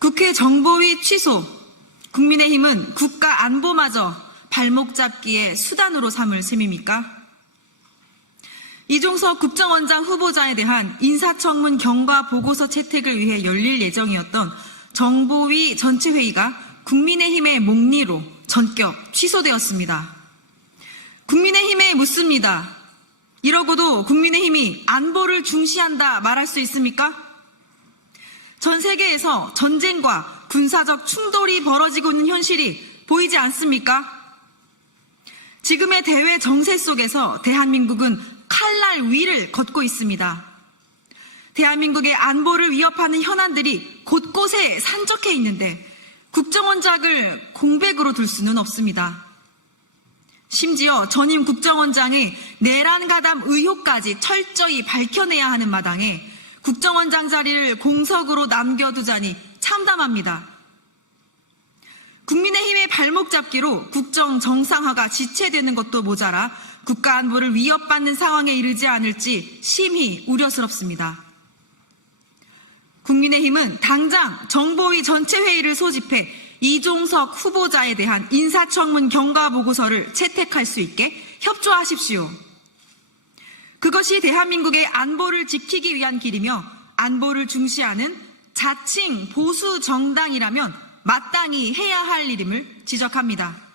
국회 정보위 취소, 국민의힘은 국가 안보마저 발목 잡기의 수단으로 삼을 셈입니까? 이종석 국정원장 후보자에 대한 인사청문 경과 보고서 채택을 위해 열릴 예정이었던 정보위 전체 회의가 국민의힘의 목리로 전격 취소되었습니다. 국민의힘에 묻습니다. 이러고도 국민의힘이 안보를 중시한다 말할 수 있습니까? 전 세계에서 전쟁과 군사적 충돌이 벌어지고 있는 현실이 보이지 않습니까? 지금의 대외 정세 속에서 대한민국은 칼날 위를 걷고 있습니다. 대한민국의 안보를 위협하는 현안들이 곳곳에 산적해 있는데 국정원장을 공백으로 둘 수는 없습니다. 심지어 전임 국정원장의 내란 가담 의혹까지 철저히 밝혀내야 하는 마당에 국정원장 자리를 공석으로 남겨두자니 참담합니다. 국민의힘의 발목 잡기로 국정 정상화가 지체되는 것도 모자라 국가 안보를 위협받는 상황에 이르지 않을지 심히 우려스럽습니다. 국민의힘은 당장 정보위 전체 회의를 소집해 이종석 후보자에 대한 인사청문 경과 보고서를 채택할 수 있게 협조하십시오. 그것이 대한민국의 안보를 지키기 위한 길이며 안보를 중시하는 자칭 보수 정당이라면 마땅히 해야 할 일임을 지적합니다.